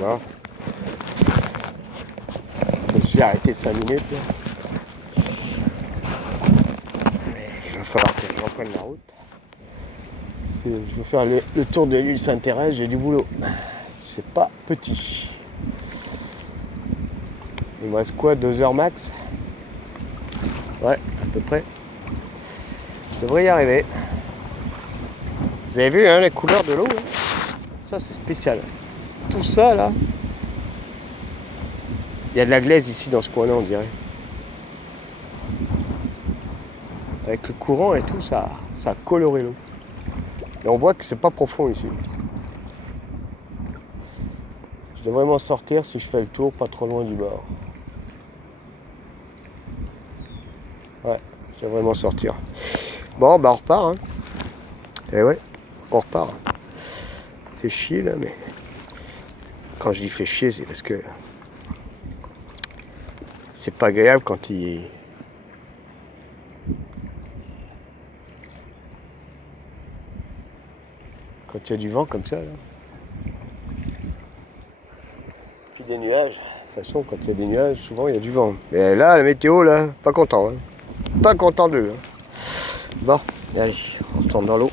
Non. Je me suis arrêté 5 minutes. Là. Mais il va falloir que je reprenne la route. Je veux faire le tour de l'île Sainte-Thérèse, j'ai du boulot. C'est pas petit. Il me reste quoi, 2 heures max? Ouais, à peu près. Je devrais y arriver. Vous avez vu hein, les couleurs de l'eau hein? Ça c'est spécial. Tout ça là. Il y a de la glaise ici dans ce coin là on dirait. Avec le courant et tout, ça a coloré l'eau. Et on voit que c'est pas profond ici. Je devrais m'en sortir si je fais le tour pas trop loin du bord. Ouais, je devrais m'en sortir. Bon, bah on repart. Hein. Et ouais, on repart. Fait chier là, mais quand je dis fait chier, c'est parce que c'est pas agréable quand il y a du vent comme ça. Là. Puis des nuages. De toute façon, quand il y a des nuages, souvent il y a du vent. Mais là, la météo, là, pas content. Hein. Pas content d'eux. Hein. Bon, allez, on retourne dans l'eau.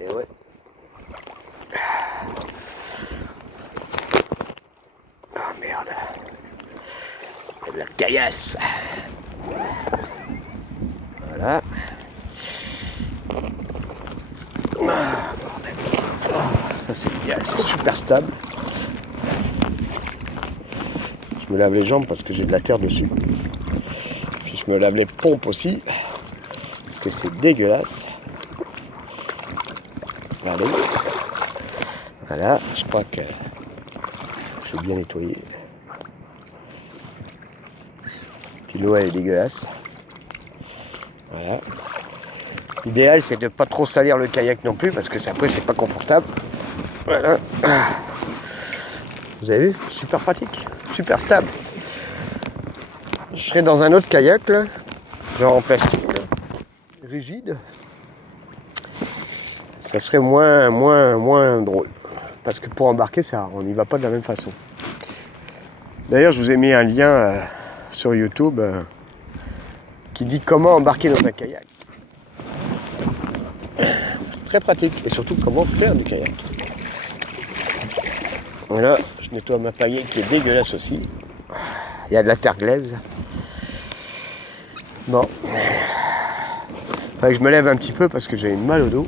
Et ouais. Ah merde. Il y a de la caillasse. Voilà. Ah, bordel. Oh, ça c'est bien, c'est super stable. Je me lave les jambes parce que j'ai de la terre dessus. Puis je me lave les pompes aussi. Parce que c'est dégueulasse. Allez. Voilà, je crois que c'est bien nettoyé. Puis l'eau elle est dégueulasse. Voilà. L'idéal c'est de pas trop salir le kayak non plus parce que après c'est pas confortable. Voilà. Vous avez vu? Super pratique, super stable. Je serais dans un autre kayak là, genre en plastique, là, rigide. Ça serait moins drôle. Parce que pour embarquer, ça, on n'y va pas de la même façon. D'ailleurs, je vous ai mis un lien sur YouTube qui dit comment embarquer dans un kayak. C'est très pratique. Et surtout, comment faire du kayak. Voilà, je nettoie ma paillette qui est dégueulasse aussi. Il y a de la terre glaise. Bon. Faudrait que je me lève un petit peu parce que j'ai mal au dos.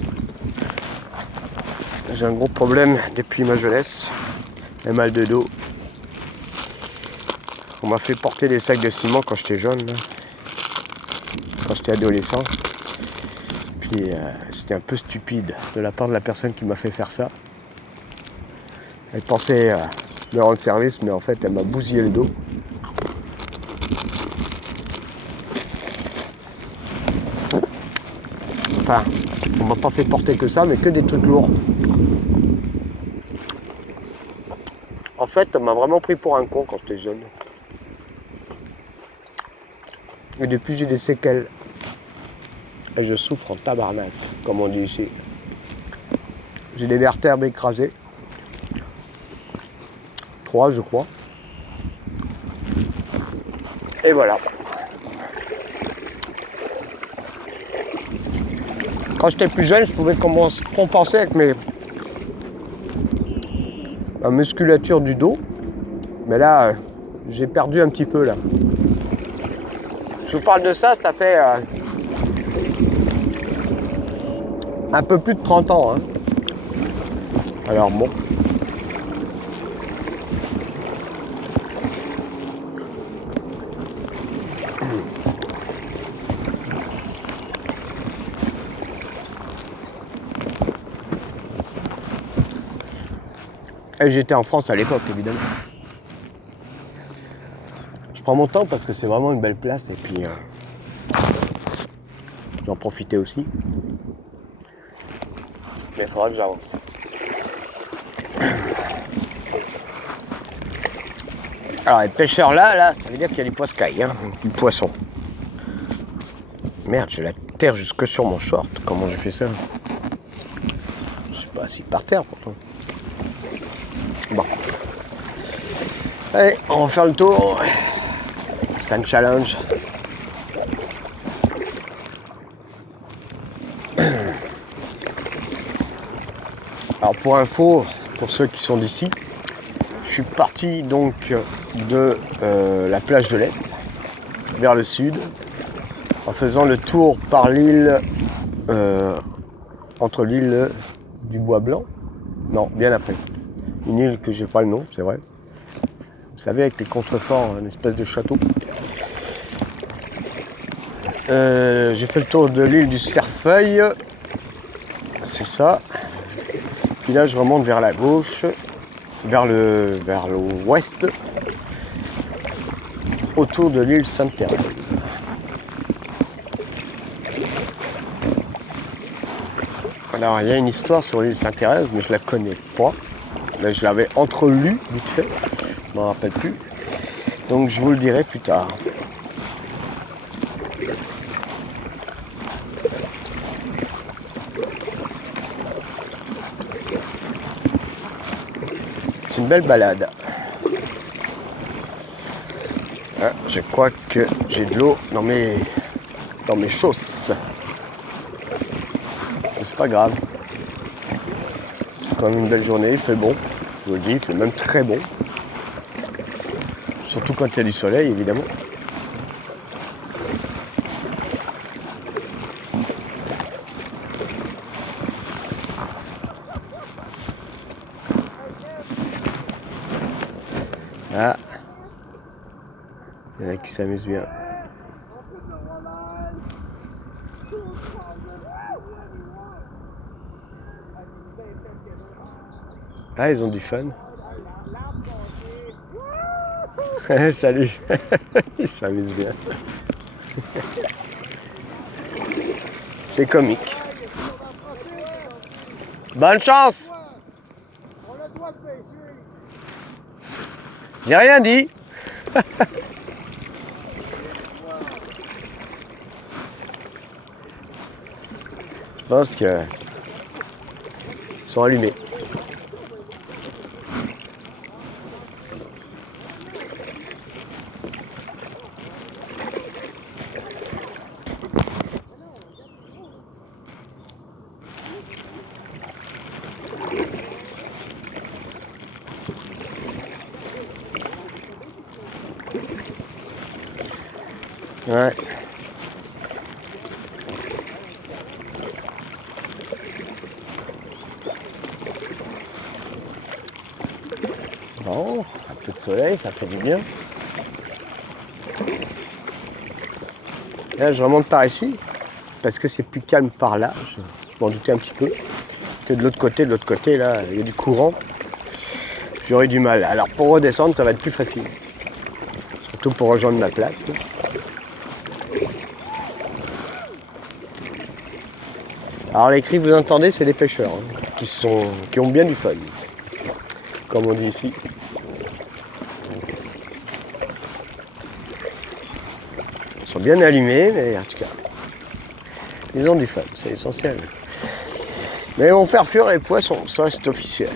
J'ai un gros problème depuis ma jeunesse. Un mal de dos. On m'a fait porter des sacs de ciment quand j'étais jeune. Là. Quand j'étais adolescent. Puis c'était un peu stupide de la part de la personne qui m'a fait faire ça. Elle pensait me rendre service, mais en fait elle m'a bousillé le dos. Enfin, on m'a pas fait porter que ça, mais que des trucs lourds. En fait, on m'a vraiment pris pour un con quand j'étais jeune. Et depuis, j'ai des séquelles. Et je souffre en tabarnak, comme on dit ici. J'ai des vertèbres écrasées. 3, je crois. Et voilà. Quand j'étais plus jeune, je pouvais compenser avec ma musculature du dos. Mais là, j'ai perdu un petit peu là. Je vous parle de ça, ça fait un peu plus de 30 ans. Hein. Alors bon. Et j'étais en France à l'époque, évidemment. Je prends mon temps parce que c'est vraiment une belle place et puis j'en profitais aussi. Mais il faudra que j'avance. Alors les pêcheurs là, ça veut dire qu'il y a du poiscaille, hein, du poisson. Merde, j'ai la terre jusque sur mon short. Comment j'ai fait ça? Je sais pas, si par terre pourtant. Allez, on va faire le tour. C'est un challenge. Alors pour info, pour ceux qui sont d'ici, je suis parti donc de la plage de l'Est vers le sud en faisant le tour par l'île entre l'île du Bois Blanc, non, bien après, une île que j'ai pas le nom, c'est vrai. Vous savez, avec les contreforts, une espèce de château. J'ai fait le tour de l'île du Cerfeuil, c'est ça. Puis là, je remonte vers la gauche, vers l'ouest, autour de l'île Sainte-Thérèse. Alors, il y a une histoire sur l'île Sainte-Thérèse, mais je la connais pas. Là, je l'avais entrelue vite fait, je m'en rappelle plus. Donc, je vous le dirai plus tard. C'est une belle balade. Ah, je crois que j'ai de l'eau dans mes chausses. Mais c'est pas grave. C'est quand même une belle journée, il fait bon. Je vous le dis, il fait même très bon. Surtout quand il y a du soleil, évidemment. Ah, il y en a qui s'amusent bien. Ah, ils ont du fun. Salut. Ils s'amusent bien. C'est comique. Bonne chance. J'ai rien dit. Je pense qu'ils sont allumés. Ouais. Bon, un peu de soleil, ça fait du bien. Là, je remonte par ici, parce que c'est plus calme par là. Je m'en doutais un petit peu. Que de l'autre côté, là, il y a du courant. J'aurais du mal. Alors pour redescendre, ça va être plus facile. Surtout pour rejoindre ma place. Alors les cris que vous entendez, c'est des pêcheurs hein, qui ont bien du fun, comme on dit ici. Ils sont bien allumés, mais en tout cas, ils ont du fun, c'est essentiel. Mais ils vont faire fuir les poissons, ça c'est officiel.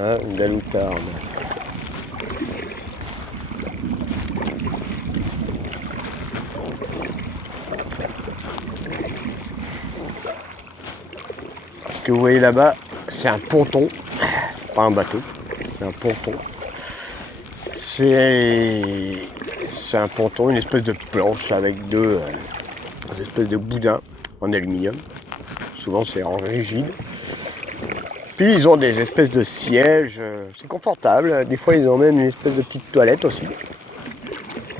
Ah, une belle outarde. Ce que vous voyez là-bas, c'est un ponton. C'est pas un bateau, c'est un ponton. C'est un ponton, une espèce de planche avec deux espèces de boudins en aluminium. Souvent c'est en rigide. Puis ils ont des espèces de sièges, c'est confortable. Des fois ils ont même une espèce de petite toilette aussi.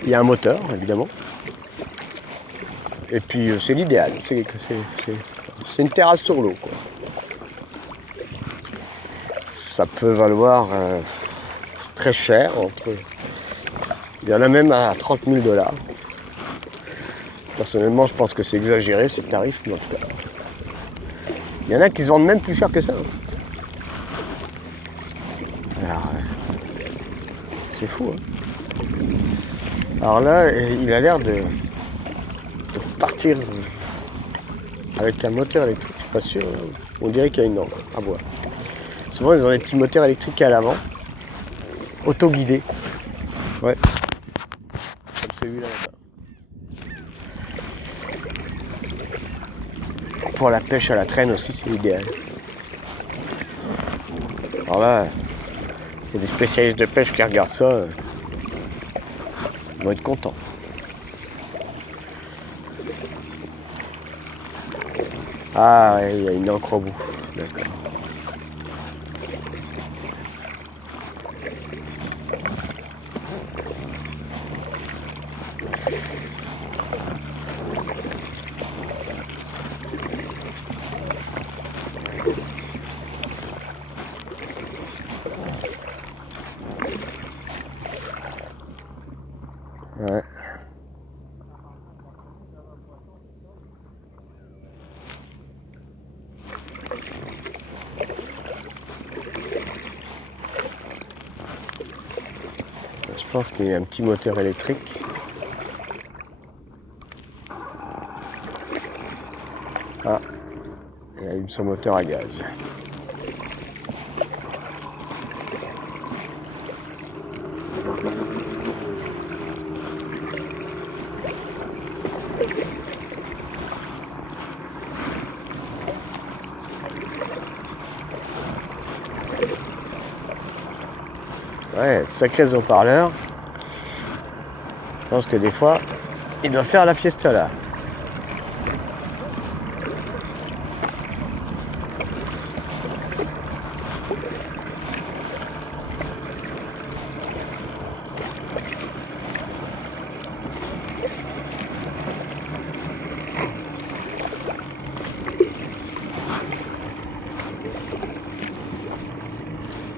Il y a un moteur évidemment. Et puis c'est l'idéal, c'est une terrasse sur l'eau quoi. Ça peut valoir très cher, il y en a même à 30 000 $. Personnellement je pense que c'est exagéré ces tarifs, mais en tout cas. Il y en a qui se vendent même plus cher que ça. Alors, c'est fou. Hein. Alors là, il a l'air de de partir avec un moteur électrique, je suis pas sûr. On dirait qu'il y a une encre à boire. Souvent ils ont des petits moteurs électriques à l'avant, auto-guidés. Ouais. Comme celui-là là-bas. Pour la pêche à la traîne aussi, c'est l'idéal. Alors là, c'est des spécialistes de pêche qui regardent ça. Ils vont être contents. Ah ouais, il y a une encre au bout. D'accord. Ouais. Je pense qu'il y a un petit moteur électrique. Ah, il allume son moteur à gaz. Ouais, sacrés haut-parleurs. Je pense que des fois, il doit faire la fiesta là.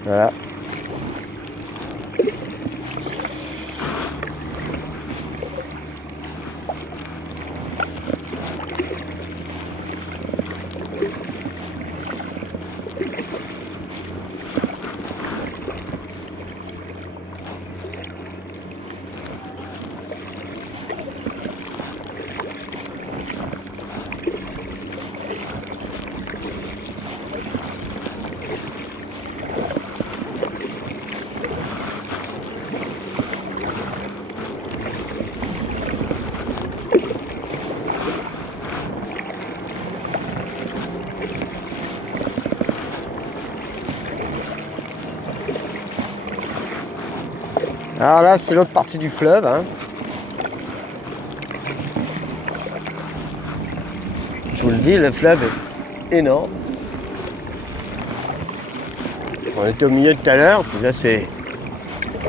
Voilà. Alors là, c'est l'autre partie du fleuve. Hein. Je vous le dis, le fleuve est énorme. On était au milieu tout à l'heure, puis là c'est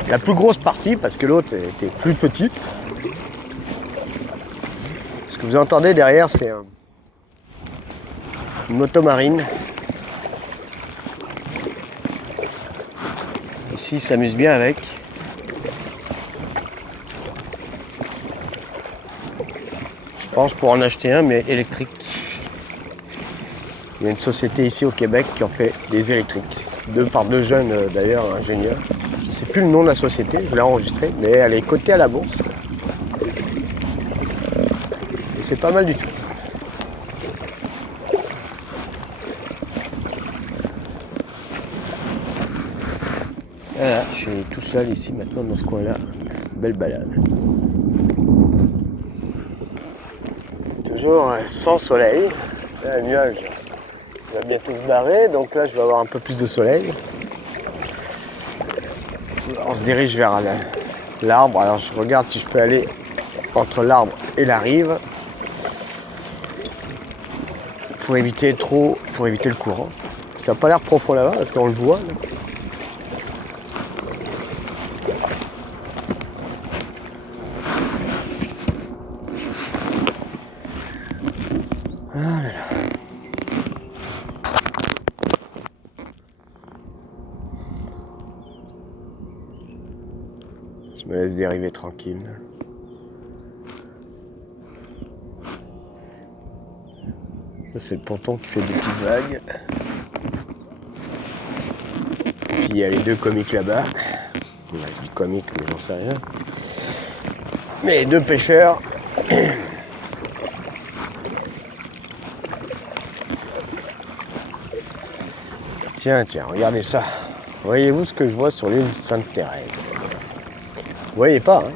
la plus grosse partie parce que l'autre était plus petite. Ce que vous entendez derrière, c'est une moto marine. Ici, ils s'amusent bien avec. Je pense pour en acheter un, mais électrique. Il y a une société ici au Québec qui en fait des électriques. Par deux jeunes d'ailleurs, ingénieurs. Je ne sais plus le nom de la société, je l'ai enregistrée, mais elle est cotée à la bourse. Et c'est pas mal du tout. Voilà, je suis tout seul ici maintenant dans ce coin-là. Belle balade. Toujours sans soleil. Là, le nuage va bientôt se barrer, donc là je vais avoir un peu plus de soleil. On se dirige vers l'arbre. Alors je regarde si je peux aller entre l'arbre et la rive pour éviter le courant. Ça n'a pas l'air profond là-bas parce qu'on le voit. Là. Ah là là. Je me laisse dériver tranquille. Ça c'est le ponton qui fait des petites vagues. Puis il y a les deux comiques là-bas. Il reste du comique mais j'en sais rien. Mais les deux pêcheurs Tiens, regardez ça. Voyez-vous ce que je vois sur l'île Sainte-Thérèse? Vous voyez pas, hein?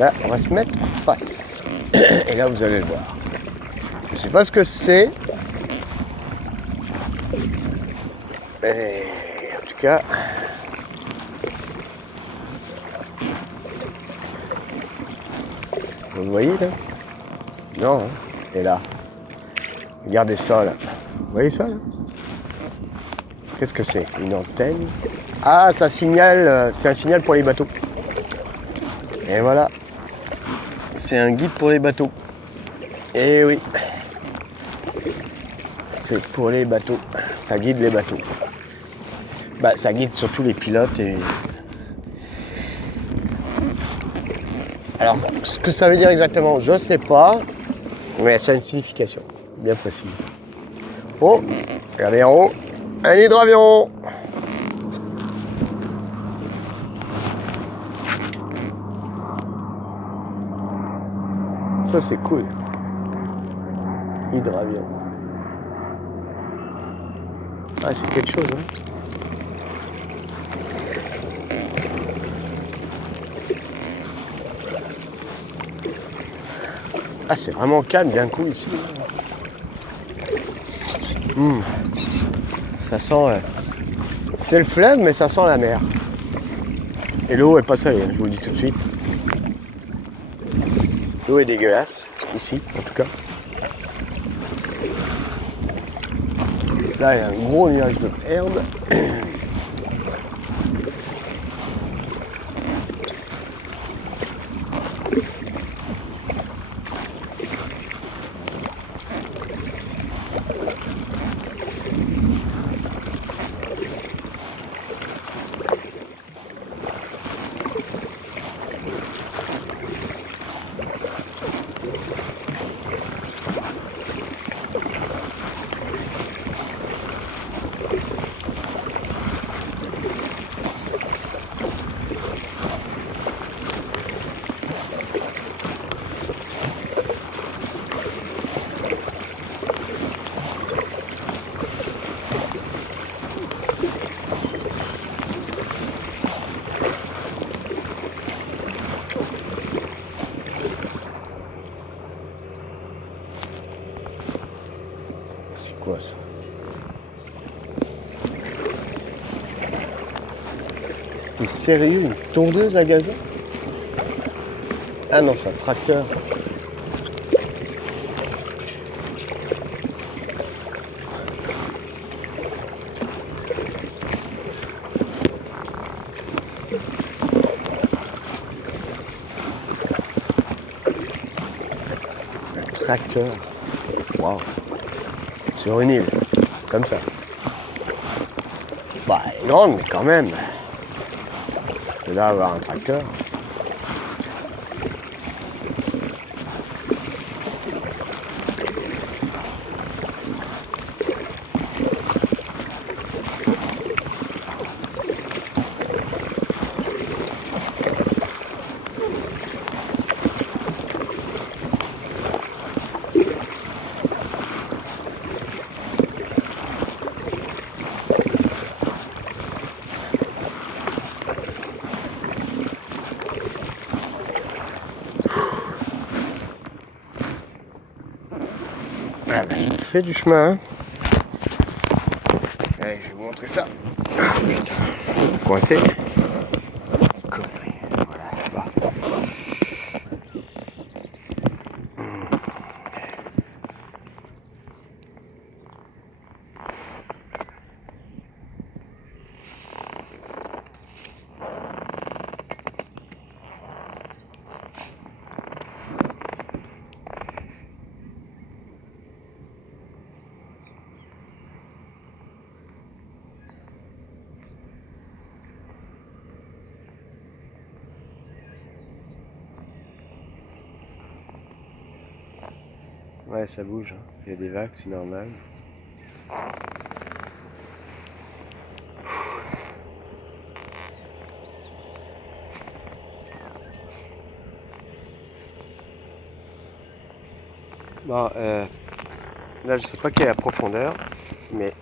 Là, on va se mettre en face. Et là, vous allez le voir. Je sais pas ce que c'est. Mais en tout cas... Vous le voyez, là? Non, hein? Et là. Regardez ça, là. Vous voyez ça, là? Qu'est-ce que c'est? Une antenne? Ah, ça signale, c'est un signal pour les bateaux. Et voilà. C'est un guide pour les bateaux. Et oui. C'est pour les bateaux. Ça guide les bateaux. Bah, ça guide surtout les pilotes et... Alors, ce que ça veut dire exactement, je sais pas. Mais ça a une signification bien précise. Oh, regardez en haut. Un hydravion. Ça, c'est cool. Hydravion. Ah, c'est quelque chose, hein. Ah, c'est vraiment calme d'un coup ici. Ça sent... c'est le fleuve, mais ça sent la mer. Et l'eau est pas salée, je vous le dis tout de suite. L'eau est dégueulasse, ici, en tout cas. Là, il y a un gros nuage de merde. C'est quoi ça? T'es sérieux? Une tondeuse à gazon? Ah non, c'est un tracteur. Un tracteur. Waouh. Sur une île, comme ça. Bah, elle est grande, mais quand même. De là avoir un tracteur. Ah ben, j'ai fait du chemin. Hein. Allez, je vais vous montrer ça. Ah, putain. Coincé. Connerie. Voilà, là-bas. Ouais, ça bouge. Hein. Il y a des vagues, c'est normal. Bon, là, je sais pas quelle est la profondeur, mais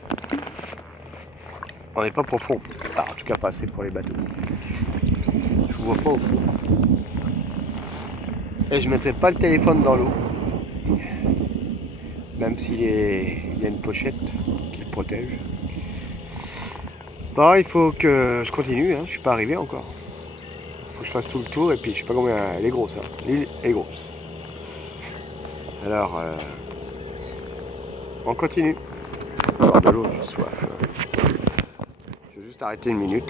On n'est pas profond. Alors, en tout cas, pas assez pour les bateaux. Je vois pas au fond. Et je mettrai pas le téléphone dans l'eau. Même s'il y a une pochette qui le protège. Bon, il faut que je continue, hein. Je suis pas arrivé encore. Faut que je fasse tout le tour et puis je sais pas combien. Elle est grosse, hein. L'île est grosse. Alors, on continue. On va boire de l'eau, j'ai soif. Je vais juste arrêter une minute.